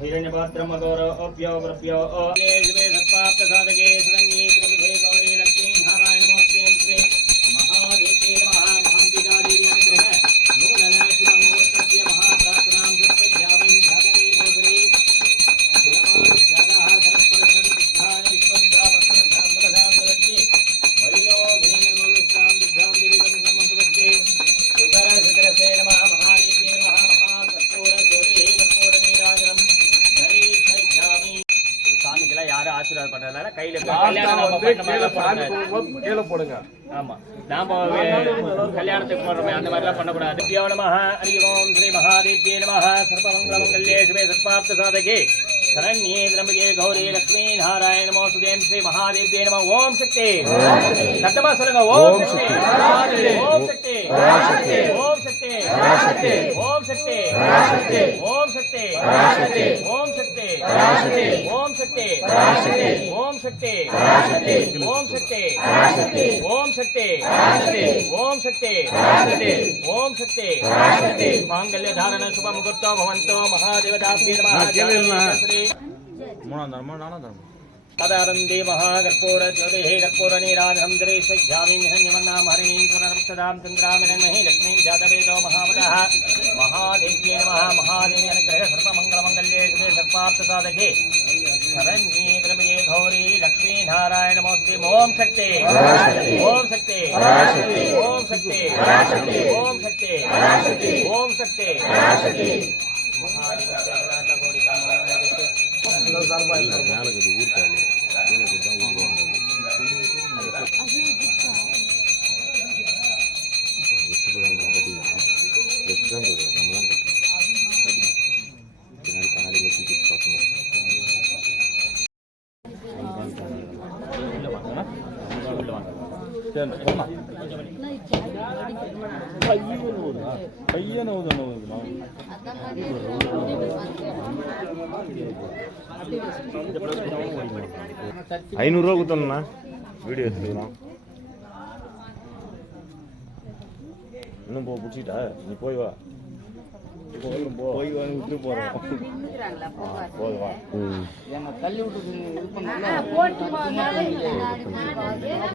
हिरण्यपात्रम गौरव अप्यो प्रप्यो अप्राप्त साधके கீழே போடுங்க. ஆமா. நாம கல்யாணத்துக்கு போடுறோமே அந்த மாதிரிலாம் பண்ணக்கூடாது. நம ஹரி ஓம் ஸ்ரீ மகாதேவ்யே நம சர்வமங்கல மங்கல்யே சிவே சத்பார்த்த சாதகே. சரண்யே திரம்பகே கௌரி லக்ஷ்மி நாராயண மோசுதேம் ஸ்ரீ மகாதேவ்யே நம. ஓம் சக்தி. சத்தமா சொல்லுங்க. ஓம் சக்தி. ஓம் சக்தி. ஓம் சக்தி. ஓம் சக்தி. ஓம் சக்தி. ஓம் சக்தி. ஓம் சக்தி. पराशक्ति ओम शक्ति पराशक्ति ओम शक्ति पराशक्ति ओम शक्ति पराशक्ति ओम शक्ति पराशक्ति ओम शक्ति पराशक्ति ओम शक्ति। पराशक्ति। मांगल्य धारण शुभ मुहूर्त भवंतो महादेवदास्य नमः पदारन्दे महाकर्पूरज्योतिः कर्पूरनीराजं जलेश्वज्यामीं हिरण्यमन्नां हरिणीं पुनर्मुक्तदां चन्द्रामिरन्महि लक्ष्मीं जातवेदो महामदः महादेव्ये नमः। महादेव्यनुग्रहसर्वमङ्गलमङ्गल्ये शुभे पार्थसाधके शरण्ये त्रिभुजे गौरी लक्ष्मी नारायण मोस्ते ओम शक्ति। ओम शक्ति। ओम शक्ति। ओम शक्ति। ओम शक्ति జ్ఞానగది வச்சு பார்க்கணும் பையன் ஐநூறுரூவா கொடுத்தோம்ண்ணா வீடியோ எடுத்துக்கலாம். இன்னும் போ பிடிச்சிட்டா நீ போய் வா. போய் விட்டு போறோம். போதுவா தள்ளி விட்டு